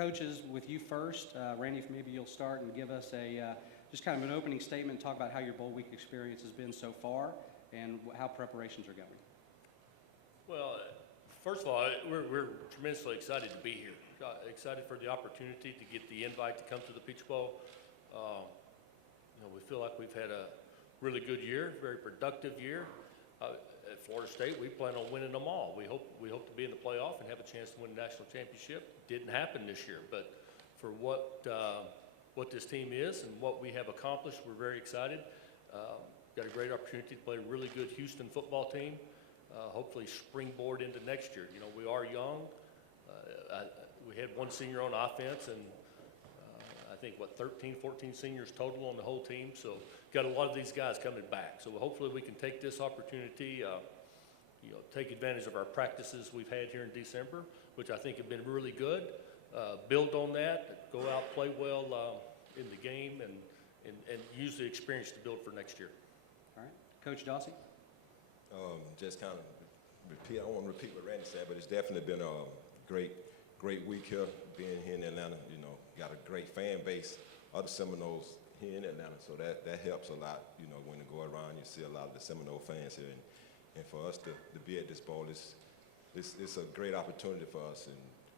coaches, with you first. Randy, maybe you'll start and give us a just kind of an opening statement, talk about how your bowl week experience has been so far and how preparations are going. Well, first of all, we're tremendously excited to be here. Excited for the opportunity to get the invite to come to the Peach Bowl. We feel like we've had a really good year, very productive year. At Florida State, we plan on winning them all. We hope to be in the playoff and have a chance to win the national championship. Didn't happen this year, but for what this team is and what we have accomplished, we're very excited. Got a great opportunity to play a really good Houston football team. Hopefully springboard into next year. We are young. We had one senior on offense and I think 13, 14 seniors total on the whole team. So got a lot of these guys coming back. So hopefully we can take this opportunity, take advantage of our practices we've had here in December, which I think have been really good. Build on that, go out, play well in the game, and use the experience to build for next year. All right, Coach Dawsey. Just kind of repeat. I don't want to repeat what Randy said, but it's definitely been a great week here, being here in Atlanta. Got a great fan base of the Seminoles here in Atlanta, so that helps a lot. When you go around, you see a lot of the Seminole fans here, and for us to be at this bowl, it's a great opportunity for us. And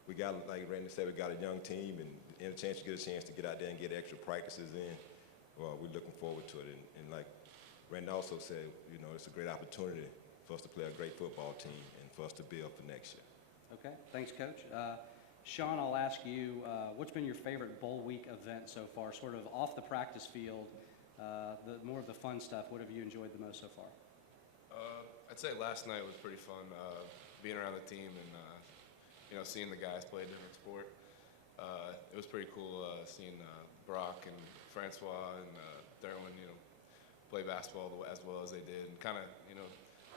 we got, like Randy said, we got a young team, and any chance you get a chance to get out there and get extra practices in, well, we're looking forward to it. And like Randy also said, it's a great opportunity for us to play a great football team and for us to build for next year. Okay, thanks, Coach. Sean, I'll ask you, what's been your favorite bowl week event so far, sort of off the practice field, more of the fun stuff? What have you enjoyed the most so far? I'd say last night was pretty fun, being around the team and, seeing the guys play a different sport. It was pretty cool seeing Brock and Francois and Derwin, play basketball as well as they did. And kind of,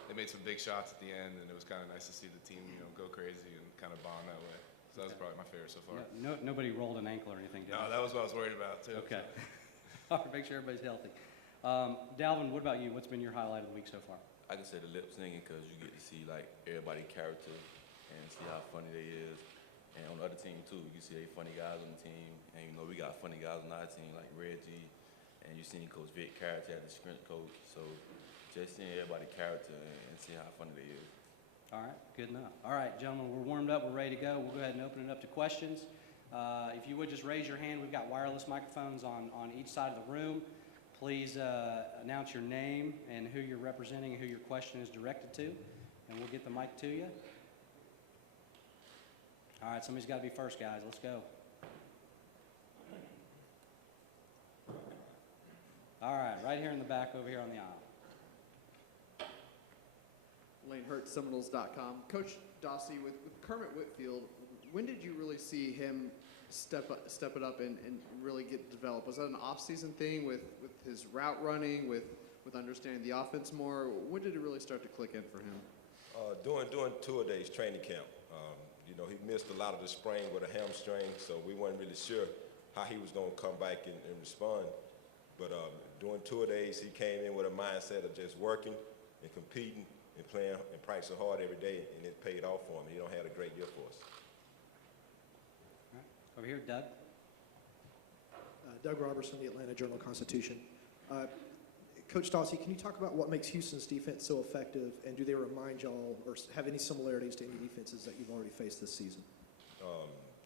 they made some big shots at the end, and it was kind of nice to see the team, go crazy and kind of bond that way. So that was probably my favorite so far. Yeah, nobody rolled an ankle or anything, did No, that was what I was worried about, too. Okay. All right, make sure everybody's healthy. Dalvin, what about you? What's been your highlight of the week so far? I can say the lip singing because you get to see everybody's character and see how funny they is. And on the other team too, you see funny guys on the team, and we got funny guys on our team like Reggie, and you seen Coach Vic character as the sprint coach. So just seeing everybody's character and see how funny they is. All right, good enough. All right, gentlemen, we're warmed up. We're ready to go. We'll go ahead and open it up to questions. If you would just raise your hand. We've got wireless microphones on each side of the room. Please announce your name and who you're representing and who your question is directed to, and we'll get the mic to you. All right, somebody's got to be first, guys. Let's go. All right, right here in the back over here on the aisle. Lane Hurt, Seminoles.com. Coach Dawsey, with Kermit Whitfield, when did you really see him step it up and really get developed? Was that an off-season thing with his route running, with understanding the offense more? When did it really start to click in for him? Doing 2 days training camp. He missed a lot of the spring with a hamstring, so we weren't really sure how he was going to come back and respond. But doing 2 days, he came in with a mindset of just working and competing and playing and practicing hard every day, and it paid off for him. He had a great year for us. All right. Over here, Doug. Doug Robertson, the Atlanta Journal-Constitution. Coach Dawsey, can you talk about what makes Houston's defense so effective, and do they remind y'all or have any similarities to any defenses that you've already faced this season?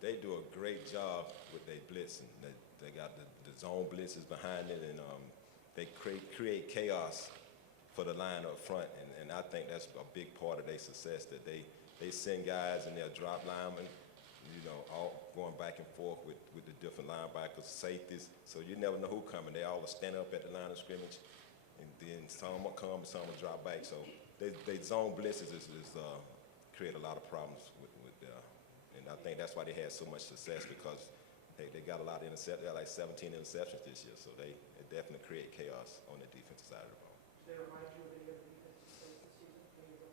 They do a great job with their blitzing. They got the zone blitzes behind it, and they create chaos for the line up front, and I think that's a big part of their success, that they send guys and they'll drop linemen, all going back and forth with the different linebackers, safeties, so you never know who coming. They all stand up at the line of scrimmage, and then some will come and some will drop back. So they zone blitzes create a lot of problems and I think that's why they had so much success, because they got a lot of interceptions. They got like 17 interceptions this year, so they definitely create chaos on the defensive side of the ball. Do they remind you of any other defenses faced this season?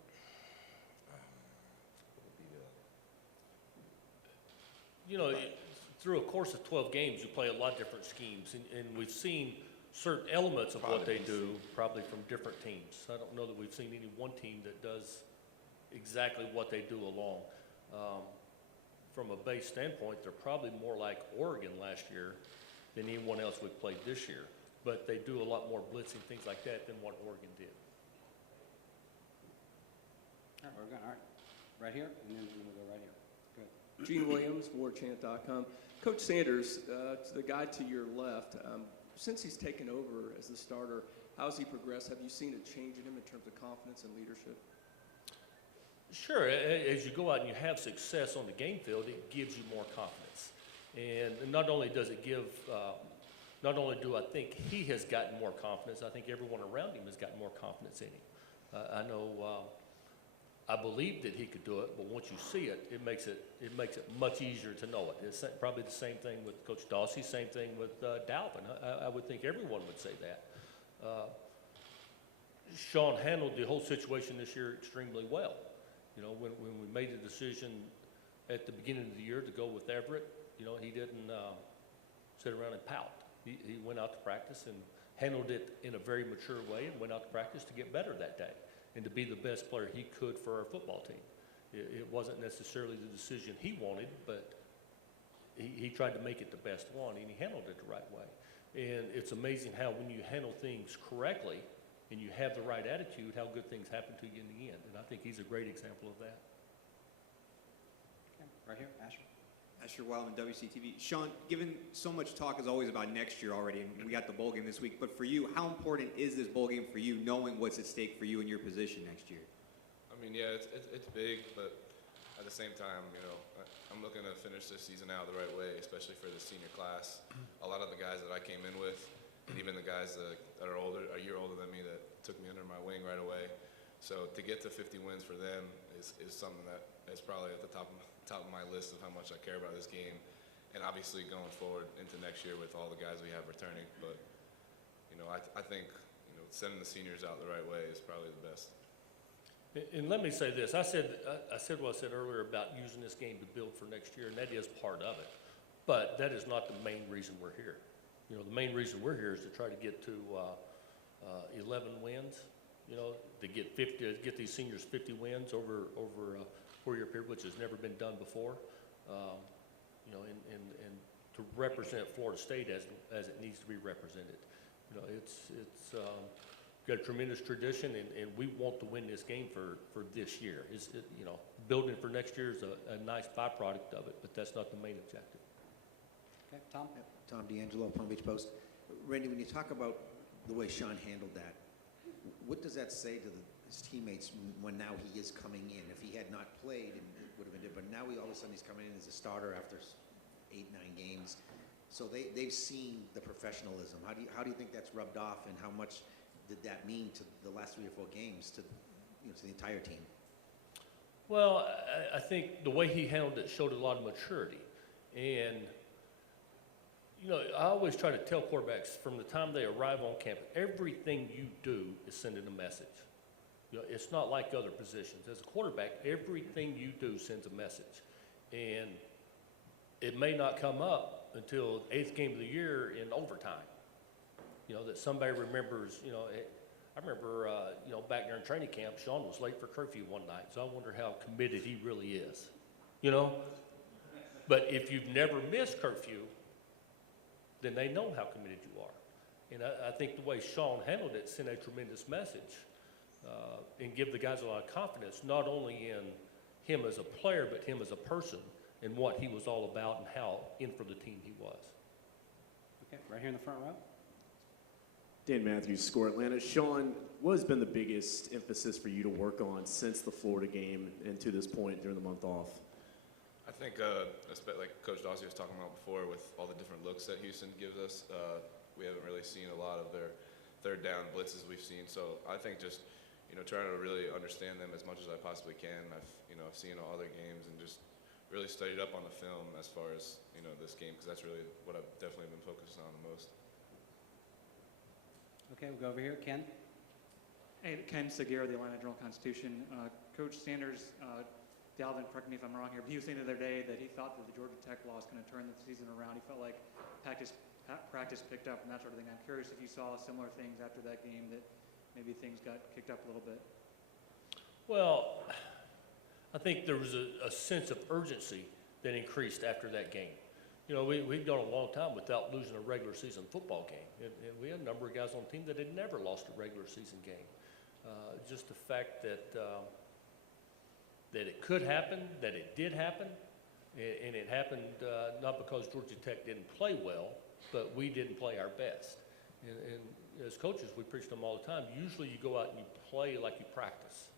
Through a course of 12 games, you play a lot of different schemes, and we've seen certain elements of what they do probably from different teams. I don't know that we've seen any one team that does exactly what they do along. from a base standpoint, they're probably more like Oregon last year than anyone else we've played this year. But they do a lot more blitzing, things like that, than what Oregon did. All right, we're going, all right. Right here, and then we'll go right here. Go ahead. Gene Williams, WarChant.com. Coach Sanders, to the guy to your left, since he's taken over as the starter, how has he progressed? Have you seen a change in him in terms of confidence and leadership? Sure, as you go out and you have success on the game field, it gives you more confidence. And not only does it give, not only do I think he has gotten more confidence, I think everyone around him has gotten more confidence in him. I know, I believed that he could do it, but once you see it, it makes it much easier to know it. It's probably the same thing with Coach Dawsey, same thing with Dalvin. I would think everyone would say that. Sean handled the whole situation this year extremely well. You know, when we made the decision at the beginning of the year to go with Everett, you know, he didn't sit around and pout. He went out to practice and handled it in a very mature way and went out to practice to get better that day and to be the best player he could for our football team. It wasn't necessarily the decision he wanted, but he tried to make it the best one, and he handled it the right way. And it's amazing how when you handle things correctly and you have the right attitude, how good things happen to you in the end. And I think he's a great example of that. Okay, right here, Asher. Asher Wildman, WCTV. Sean, given so much talk is always about next year already, and we got the bowl game this week, but for you, how important is this bowl game for you, knowing what's at stake for you in your position next year? I mean, yeah, it's big, but at the same time, you know, I'm looking to finish this season out the right way, especially for the senior class. A lot of the guys that I came in with, and even the guys that are older, a year older than me, that took me under my wing right away. So to get to 50 wins for them is something that is probably at the top of my list of how much I care about this game. And obviously going forward into next year with all the guys we have returning. But, you know, I think, you know, sending the seniors out the right way is probably the best. And let me say this. I said what I said earlier about using this game to build for next year, and that is part of it. But that is not the main reason we're here. You know, the main reason we're here is to try to get to 11 wins, you know, to get these seniors 50 wins over a 4-year period, which has never been done before, you know, and to represent Florida State as it needs to be represented. You know, it's got a tremendous tradition, and we want to win this game for this year. You know, building for next year is a nice byproduct of it, but that's not the main objective. Okay, Tom? Tom D'Angelo, Palm Beach Post. Randy, when you talk about the way Sean handled that, what does that say to his teammates when now he is coming in? If he had not played, it would have been different. But now all of a sudden he's coming in as a starter after 8, 9 games. So they've seen the professionalism. How do you think that's rubbed off, and how much did that mean to the last 3 or 4 games to the entire team? Well, I think the way he handled it showed a lot of maturity. And, you know, I always try to tell quarterbacks from the time they arrive on campus, everything you do is sending a message. You know, it's not like other positions. As a quarterback, everything you do sends a message. And it may not come up until the 8th game of the year in overtime. You know, that somebody remembers, you know, I remember, you know, back during training camp, Sean was late for curfew one night, so I wonder how committed he really is, you know? But if you've never missed curfew, then they know how committed you are. And I think the way Sean handled it sent a tremendous message and give the guys a lot of confidence, not only in him as a player, but him as a person and what he was all about and how in for the team he was. Okay, right here in the front row. Dan Matthews, Score Atlanta. Sean, what has been the biggest emphasis for you to work on since the Florida game and to this point during the month off? I think, like Coach Dawsey was talking about before, with all the different looks that Houston gives us, we haven't really seen a lot of their third down blitzes we've seen. So I think just, you know, trying to really understand them as much as I possibly can. I've seen all other games and just really studied up on the film as far as, you know, this game, because that's really what I've definitely been focused on the most. Okay, we'll go over here. Ken? Hey, Ken Segura, the Atlanta Journal-Constitution. Coach Sanders, Dalvin, correct me if I'm wrong here, but he was saying the other day that he thought that the Georgia Tech loss going to turn the season around. He felt like practice picked up and that sort of thing. I'm curious if you saw similar things after that game, that maybe things got kicked up a little bit. Well, I think there was a sense of urgency that increased after that game. You know, we've gone a long time without losing a regular season football game. And we had a number of guys on the team that had never lost a regular season game. Just the fact that it could happen, that it did happen, and it happened not because Georgia Tech didn't play well, but we didn't play our best. And as coaches, we preach to them all the time, usually you go out and you play like you practice.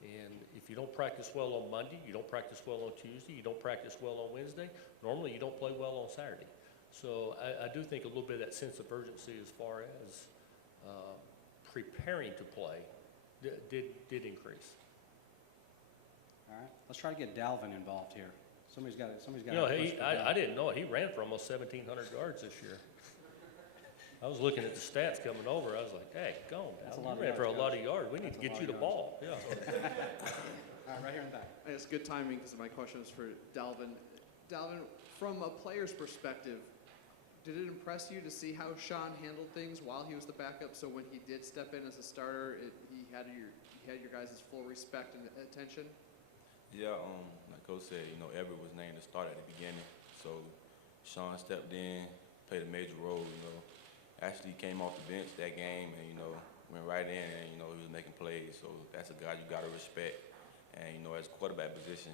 And if you don't practice well on Monday, you don't practice well on Tuesday, you don't practice well on Wednesday, normally you don't play well on Saturday. So I do think a little bit of that sense of urgency as far as preparing to play did increase. All right, let's try to get Dalvin involved here. Somebody's got You know, I didn't know it. He ran for almost 1,700 yards this year. I was looking at the stats coming over. I was like, hey, go on, That's a Dalvin. lot You of ran for a yards, lot Coach. of yards. We need That's to a get lot you of the ball. Yeah. All right, right here in the back. It's good timing because my question is for Dalvin. Dalvin, from a player's perspective, did it impress you to see how Sean handled things while he was the backup? So when he did step in as a starter, he had your guys' full respect and attention? Yeah, like Coach said, you know, Everett was named to start at the beginning. So Sean stepped in, played a major role, you know. Actually came off the bench that game and, you know, went right in and, you know, he was making plays. So that's a guy you got to respect. And, you know, as quarterback position,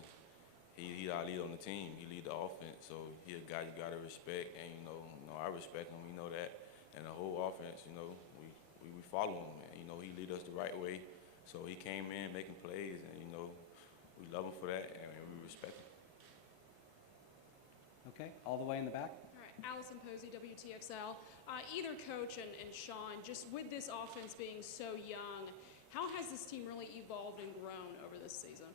he our leader on the team. He lead the offense. So he a guy you got to respect. And, you know, I respect him. We know that. And the whole offense, you know, we follow him. And, you know, he lead us the right way. So he came in making plays and, you know, we love him for that and we respect him. Okay, all the way in the back. All right, Allison Posey, WTXL. Either coach and Sean, just with this offense being so young, how has this team really evolved and grown over this season?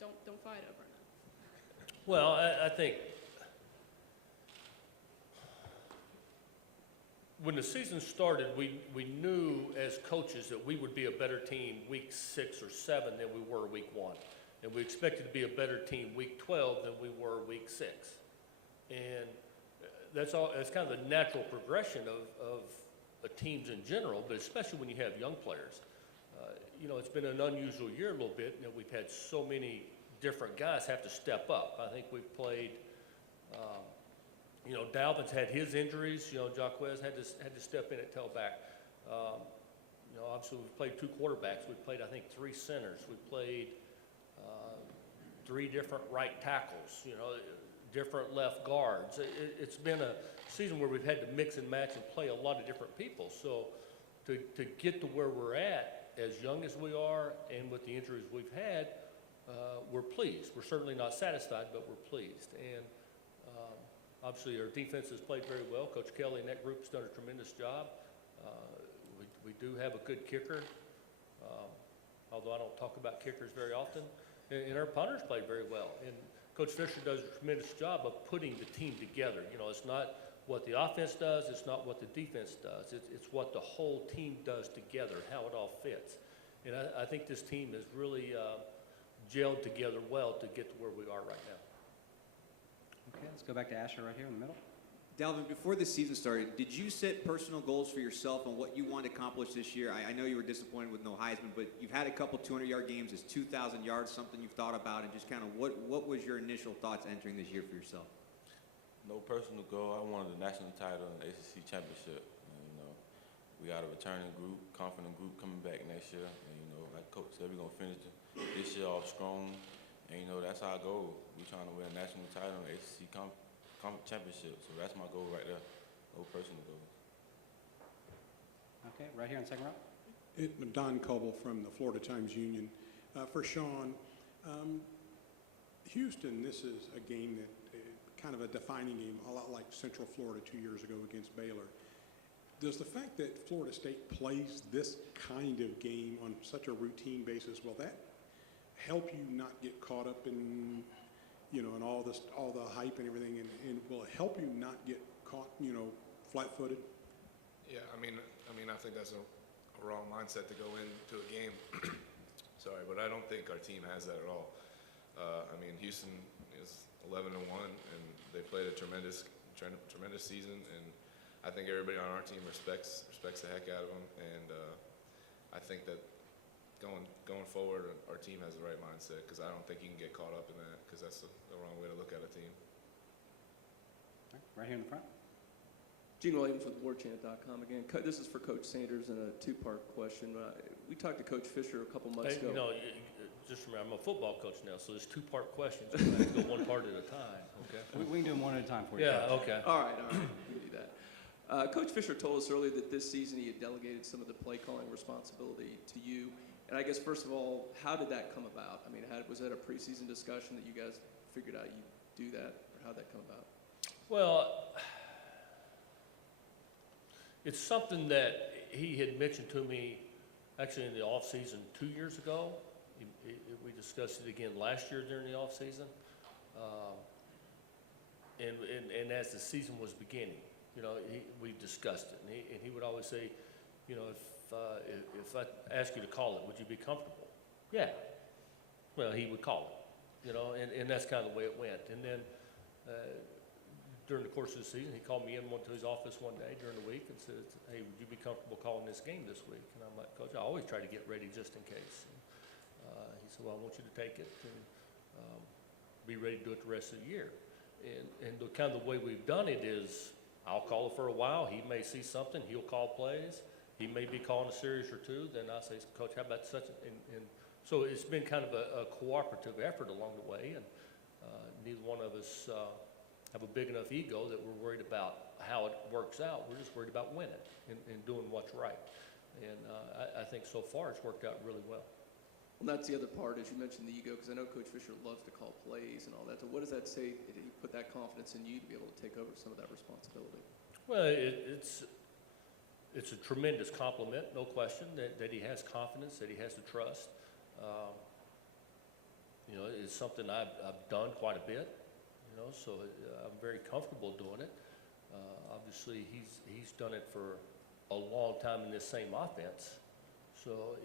Don't fight over it. Well, I think when the season started, we knew as coaches that we would be a better team week 6 or 7 than we were week 1. And we expected to be a better team week 12 than we were week 6. And that's kind of the natural progression of teams in general, but especially when you have young players. You know, it's been an unusual year a little bit, and we've had so many different guys have to step up. I think we've played, you know, Dalvin's had his injuries. You know, Jaquez had to step in at tailback. You know, obviously we've played 2 quarterbacks. We've played, I think, 3 centers. We've played 3 different right tackles. You know, different left guards. It's been a season where we've had to mix and match and play a lot of different people. So to get to where we're at, as young as we are and with the injuries we've had, we're pleased. We're certainly not satisfied, but we're pleased. And obviously our defense has played very well. Coach Kelly and that group has done a tremendous job. We do have a good kicker, although I don't talk about kickers very often. And our punters played very well. And Coach Fisher does a tremendous job of putting the team together. You know, it's not what the offense does, it's not what the defense does. It's what the whole team does together, how it all fits. And I think this team has really gelled together well to get to where we are right now. Okay, let's go back to Asher right here in the middle. Dalvin, before the season started, did you set personal goals for yourself on what you want to accomplish this year? I know you were disappointed with no Heisman, but you've had a couple 200-yard games. Is 2,000 yards something you've thought about? And just kind of what was your initial thoughts entering this year for yourself? No personal goal. I wanted the national title and the ACC championship. And, you know, we got a returning group, confident group coming back next year. And, you know, like Coach said, we're going to finish this year off strong. And, you know, that's our goal. We're trying to win a national title and the ACC championship. So that's my goal right there. No personal goal. Okay, right here in the second row. Don Coble from the Florida Times-Union. For Sean, Houston, this is a game that kind of a defining game, a lot like Central Florida 2 years ago against Baylor. Does the fact that Florida State plays this kind of game on such a routine basis, will that help you not get caught up in, you know, and all the hype and everything, and will it help you not get caught, you know, flat-footed? Yeah, I mean, I think that's a wrong mindset to go into a game. Sorry, but I don't think our team has that at all. I mean, Houston is 11-1, and they played a tremendous season, and I think everybody on our team respects the heck out of them, and I think that going forward, our team has the right mindset because I don't think you can get caught up in that because that's the wrong way to look at a team. Right here in the front. Gene Williams with WarChant.com again. This is for Coach Sanders and a two-part question. We talked to Coach Fisher a couple months ago. Just remember, I'm a football coach now, so there's two-part questions. We have to go one part at a time, okay? We can do them one at a time for you. Yeah, Coach. okay. All right, we can do that. Coach Fisher told us earlier that this season he had delegated some of the play calling responsibility to you. And I guess, first of all, how did that come about? I mean, was that a preseason discussion that you guys figured out you'd do that, or how'd that come about? Well, it's something that he had mentioned to me actually in the off-season 2 years ago. We discussed it again last year during the off-season. And as the season was beginning, we discussed it. And he would always say, if I ask you to call it, would you be comfortable? Yeah. Well, he would call it, and that's kind of the way it went. And then during the course of the season, he called me went to his office one day during the week and said, hey, would you be comfortable calling this game this week? And I'm like, Coach, I always try to get ready just in case. And, he said, well, I want you to take it and be ready to do it the rest of the year. And the kind of the way we've done it is I'll call it for a while. He may see something. He'll call plays. He may be calling a series or two. Then I say, Coach, how about such? And so it's been kind of a cooperative effort along the way. And neither one of us have a big enough ego that we're worried about how it works out. We're just worried about winning and doing what's right. And I think so far it's worked out really well. Well, that's the other part, as you mentioned the ego, because I know Coach Fisher loves to call plays and all that. So what does that say? Did he put that confidence in you to be able to take over some of that responsibility? Well, it's a tremendous compliment, no question, that he has confidence, that he has the trust. It's something I've done quite a bit, so I'm very comfortable doing it. Obviously, he's done it for a long time in this same offense. So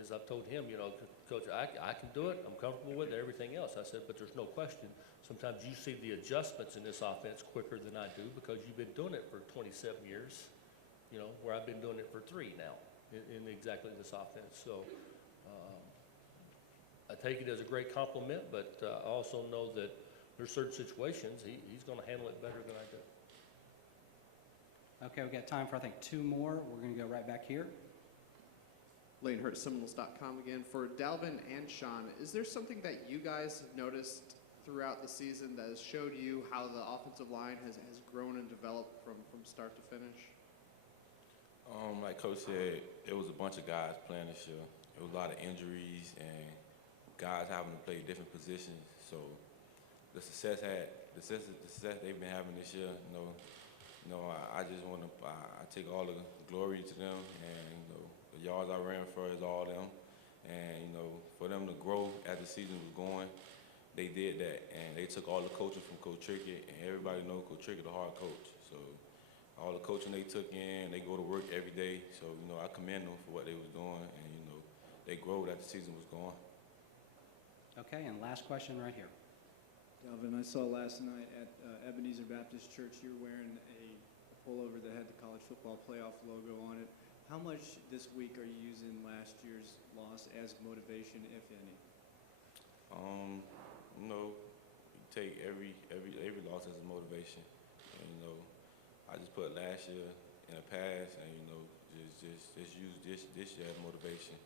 as I've told him, Coach, I can do it. I'm comfortable with it, everything else. I said, but there's no question. Sometimes you see the adjustments in this offense quicker than I do because you've been doing it for 27 years, where I've been doing it for 3 now in exactly this offense. So I take it as a great compliment, but I also know that there's certain situations he's going to handle it better than I do. Okay, we've got time for, I think, 2 more. We're going to go right back here. Lane Hurt, Seminoles.com again. For Dalvin and Sean, is there something that you guys have noticed throughout the season that has showed you how the offensive line has grown and developed from start to finish? Like Coach said, it was a bunch of guys playing this year. There was a lot of injuries and guys having to play different positions. So the success they've been having this year, I just want to I take all the glory to them, and the yards I ran for is all them, and for them to grow as the season was going, they did that, and they took all the coaching from Coach Trickett, and everybody knows Coach Trickett, the hard coach. So all the coaching they took in, they go to work every day. So I commend them for what they was doing, and they growed as the season was going. Okay, and last question right here. Dalvin, I saw last night at Ebenezer Baptist Church you were wearing a pullover that had the college football playoff logo on it. How much this week are you using last year's loss as motivation, if any? You take every loss as a motivation. And, I just put last year in the past, and just use this year as motivation.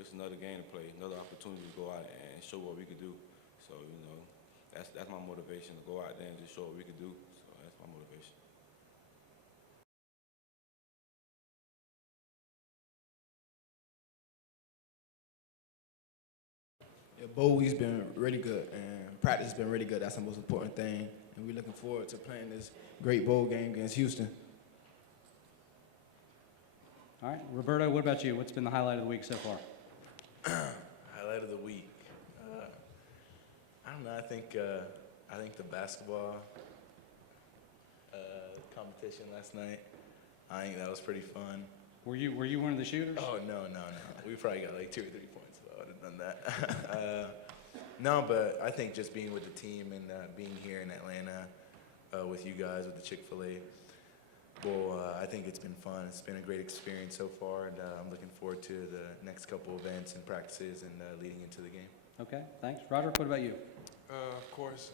It's another game to play, another opportunity to go out and show what we could do. So that's my motivation, to go out there and just show what we could do. So that's my motivation. Yeah, bowl week's been really good, and practice has been really good. That's the most important thing, and we're looking forward to playing this great bowl game against Houston. All right, Roberto, what about you? What's been the highlight of the week so far? Highlight of the week. I don't know. I think the basketball competition last night. I think that was pretty fun. Were you one of the shooters? Oh no. We probably got like 2 or 3 points if I would have done that. No, but I think just being with the team and being here in Atlanta with you guys with the Chick-fil-A Bowl. I think it's been fun. It's been a great experience so far, and I'm looking forward to the next couple events and practices and leading into the game. Okay, thanks. Roderick, what about you? Of course,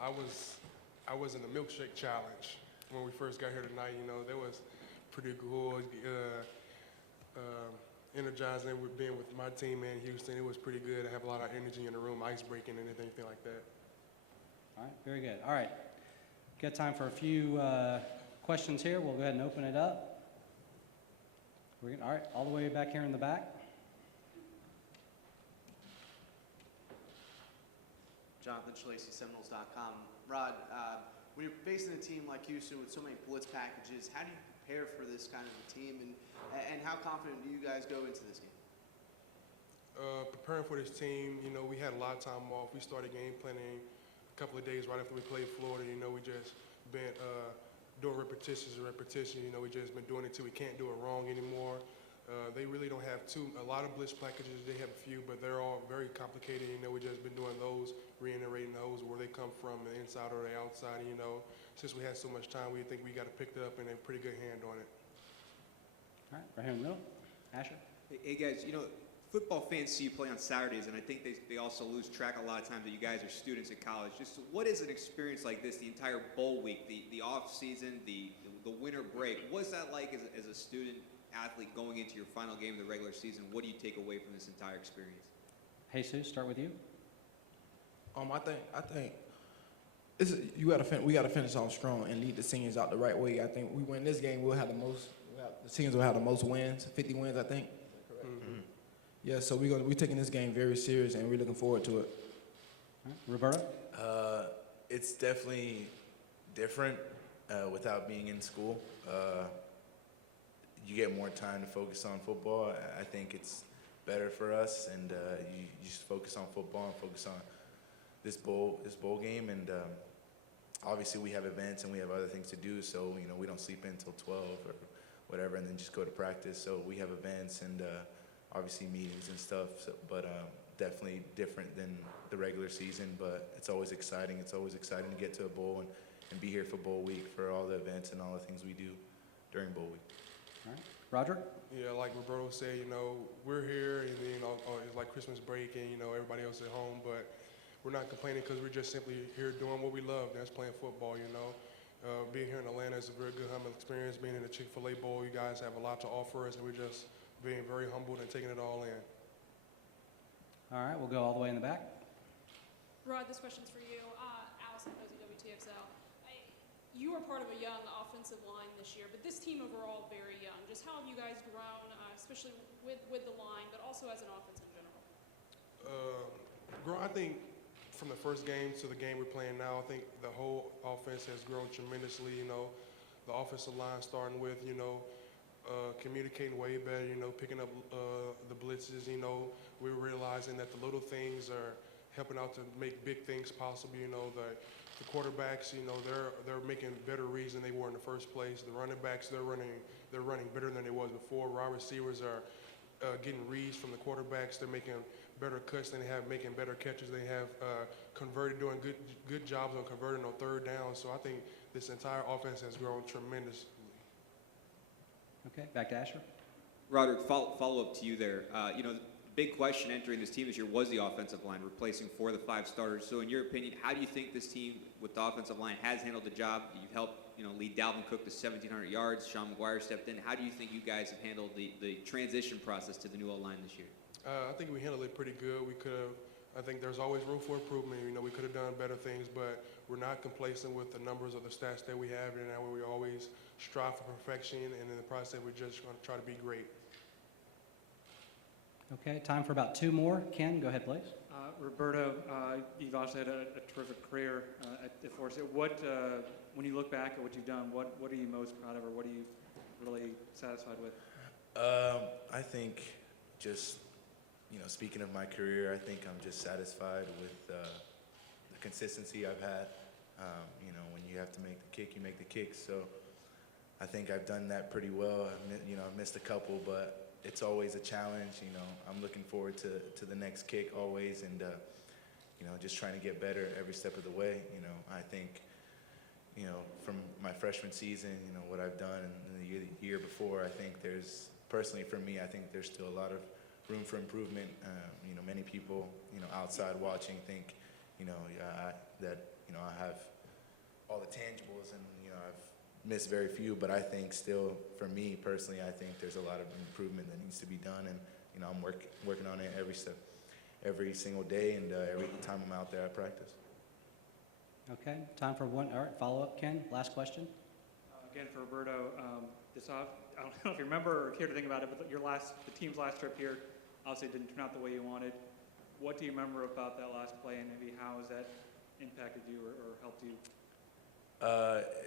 I was in the milkshake challenge when we first got here tonight. You know, that was pretty cool. Energizing with being with my team in Houston. It was pretty good. I have a lot of energy in the room, ice breaking and anything like that. All right, very good. All right, got time for a few questions here. We'll go ahead and open it up. All right, all the way back here in the back. Jonathan Schlacey, Seminoles.com. Rod, when you're facing a team like Houston with so many blitz packages, how do you prepare for this kind of a team, and how confident do you guys go into this game? Preparing for this team, you know, we had a lot of time off. We started game planning a couple of days right after we played Florida. You know, we just been doing repetitions. You know, we just been doing it till we can't do it wrong anymore. They really don't have a lot of blitz packages. They have a few, but they're all very complicated. You know, we just been doing those, reiterating those, where they come from, the inside or the outside. You know, since we had so much time, we think we got to pick it up and a pretty good hand on it. All right, right here in the middle. Asher? Hey guys, you know, football fans see you play on Saturdays, and I think they also lose track a lot of times that you guys are students at college. Just what is an experience like this, the entire bowl week, the off season, the winter break? What's that like as a student athlete going into your final game of the regular season? What do you take away from this entire experience? Jesus, start with you. I think we got to finish off strong and lead the seniors out the right way. I think we win this game, the seniors will have the most wins, 50 wins, I think. Mm-hmm. Yeah, so we're taking this game very serious, and we're looking forward to it. All right. Roberto? It's definitely different without being in school. You get more time to focus on football. I think it's better for us, and you just focus on football and focus on this bowl game. And obviously, we have events and we have other things to do, so you know we don't sleep in until 12 or whatever, and then just go to practice. So we have events and obviously meetings and stuff, but definitely different than the regular season, but it's always exciting. It's always exciting to get to a bowl and be here for bowl week, for all the events and all the things we do during bowl week. All right. Roger? Yeah, like Roberto said, you know, we're here, and then, you know, it's like Christmas break, and, you know, everybody else at home, but we're not complaining because we're just simply here doing what we love. That's playing football, you know. Being here in Atlanta is a very good, humbling experience. Being in the Chick-fil-A Bowl, you guys have a lot to offer us, and we're just being very humbled and taking it all in. All right, we'll go all the way in the back. Rod, this question's for you. Allison, Dawsey, WTXL. You are part of a young offensive line this year, but this team overall very young. Just how have you guys grown, especially with the line, but also as an offense in general? I think from the first game to the game we're playing now, I think the whole offense has grown tremendously. You know, the offensive line starting with, you know, communicating way better, you know, picking up the blitzes. You know, we're realizing that the little things are helping out to make big things possible. You know, the quarterbacks, you know, they're making better reads than they were in the first place. The running backs, they're running better than they was before. Wide receivers are getting reads from the quarterbacks. They're making better cuts than they have, making better catches. They have converted, doing good jobs on converting on third down. So I think this entire offense has grown tremendously. Okay, back to Asher. Roderick, follow up to you there. You know, the big question entering this team this year was the offensive line, replacing 4 of the 5 starters. So in your opinion, how do you think this team with the offensive line has handled the job? You've helped, you know, lead Dalvin Cook to 1,700 yards. Sean Maguire stepped in. How do you think you guys have handled the transition process to the new O-line this year? I think we handled it pretty good. I think there's always room for improvement. You know, we could have done better things, but we're not complacent with the numbers or the stats that we have, and now we always strive for perfection, and in the process, we're just going to try to be great. Okay, time for about 2 more. Ken, go ahead, please. Roberto, you've also had a terrific career at Forest. When you look back at what you've done, what are you most proud of, or what are you really satisfied with? I think just, you know, speaking of my career, I think I'm just satisfied with the consistency I've had. You know, when you have to make the kick, you make the kick. So I think I've done that pretty well. I've missed a couple, but it's always a challenge. You know, I'm looking forward to the next kick always, and you know, just trying to get better every step of the way. You know, I think, from my freshman season, what I've done in the year before, I think personally for me, I think there's still a lot of room for improvement. Many people, outside watching think, that, I have all the tangibles and, I've missed very few, but I think still, for me personally, I think there's a lot of improvement that needs to be done, and, I'm working on it every single day, and every time I'm out there at practice. Okay, time for one. All right, follow up, Ken. Last question. Again, for Roberto, I don't know if you remember or care to think about it, but the team's last trip here obviously didn't turn out the way you wanted. What do you remember about that last play, and maybe how has that impacted you or helped you?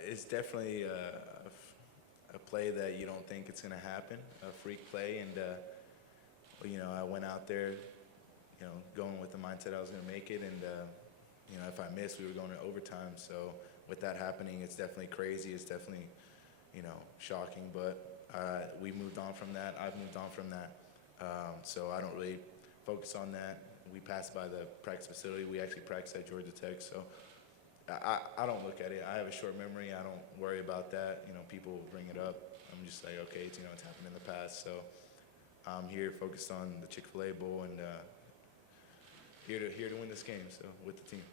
It's definitely a play that you don't think it's going to happen, a freak play, and I went out there, going with the mindset I was going to make it, and if I missed, we were going to overtime. So with that happening, it's definitely crazy. It's definitely, shocking. But we moved on from that. I've moved on from that. So I don't really focus on that. We passed by the practice facility. We actually practiced at Georgia Tech. So I don't look at it. I have a short memory. I don't worry about that. People bring it up. I'm just like, okay, it's happened in the past. So I'm here focused on the Chick-fil-A Bowl and here to win this game. So with the team.